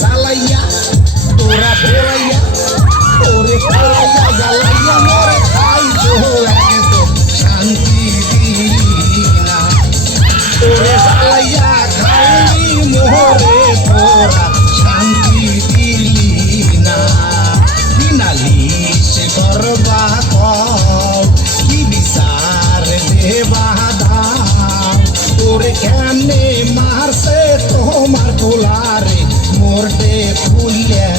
জ্বালাইয়া তোরা ভোরাইয়া ওরে পালাইয়া জ্বালাইয়া মরে খাইছো একদম শান্তি দিলি না ওরে জ্বালাইয়া খাইনি মোহরে তোরা শান্তি দিলি না বিনালিশ করবা কও কি বিচার দেবা দাও ওরে কেমনে মারছে তোমার কোলারে মোরটে ফুলিয়া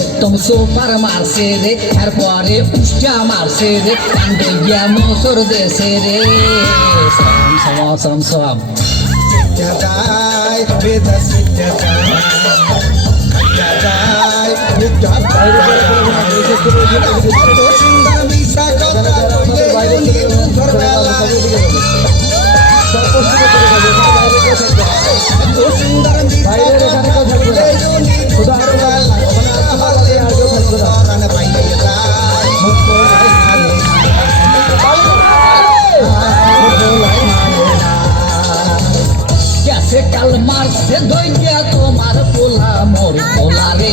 একদম সোপার মারছে রে তারপরে উষ্টা মারছে রে কান্দে গিয়া মোসর দেশে রে সম সম সম সম যায় বেদা সিদ্ধা যায় কত সুন্দর মিশা কথা কইলে নির্ভর বেলা কত সুন্দর মিশা কথা কইলে নির্ভর বেলা হলে তোরান পাইলে গেছে কাল মারছে দইয়া তোমার পোলা মোর পোলা রে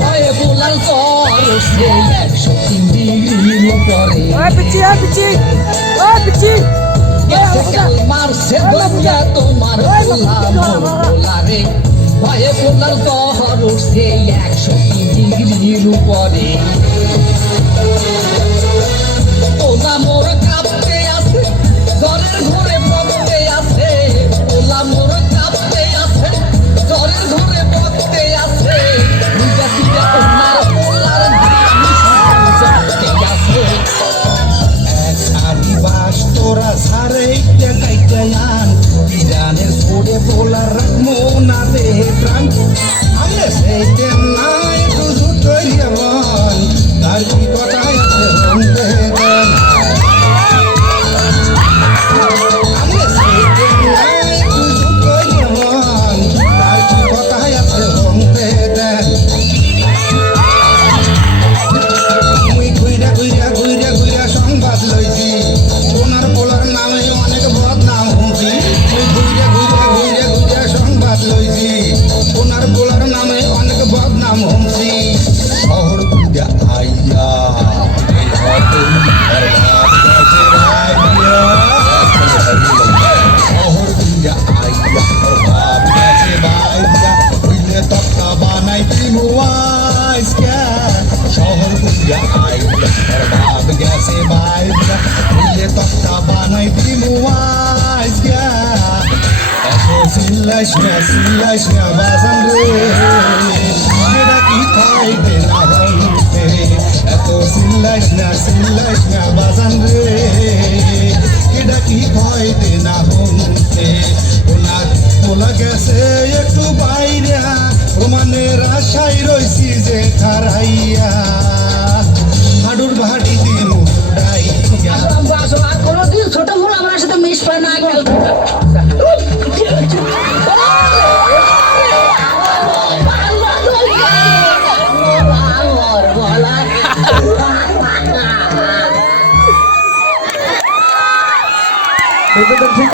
ভয়ে পোলার জ্বর সে 103 ডিগ্রির উপরে গেছে কাল মারছে দইয়া তোমার পোলা মোর পোলা রে ভয়ে পোলার জ্বর সে 103 ডিগ্রির উপরে পোলা মোর কাঁপতে আছে জ্বরের ঘরে পড়তে আছে পোলা মোর কাঁপতে আছে জ্বরের ঘরে পড়তে আছে দুইটা তিনটা ওনার পোলার দামি সাজতে আছে আদিবাস তোরা সারে কাইটা আন ইরানের ছোড়ে পোলা রাখমো না দে প্রাণ আমরা সেইতে নাই তুজু তৈরিয়া বল তার কি কথায় আছে রঙতে দেন আমরা সেইতে নাই তুজু তৈরিয়া বল তার কি কথায় আছে রঙতে দেন মুই ঘুইরা ঘুইরা ঘুইরা ঘুইরা সংবাদ লইছি ওনার পোলার নামে অনেক বদনাম হইছি মুই ঘুইরা ঘুইরা ঘুইরা ঘুইরা সংবাদ লইছি ওনার পোলার নামে অনেক বদনাম হইছি শহর ঘুইরা আইয়া শহর ঘুইরা আইয়া ভাব গেছে বাইয়া হইলে তক্তা বানাইতি মুয়াইস কে শহর ঘুইরা আইয়া ভাব গেছে বাইয়া হইলে তক্তা বানাইতি মুয়াইস কে এত সিল্লাইস না বাজান রে এটা কি খাইবে না হইতে এত সিল্লাইস না বাজান রে এটা কি খাইবে না হইতে ওলা গেছে একটু বাইরে প্রমাণের আশায় রইছি যে খারাইয়া হাডুর ভাড়ি দিন উড়াইয়া আর কোনোদিন ছোট মোড় আমার সাথে মিশবে না গেল ঠিক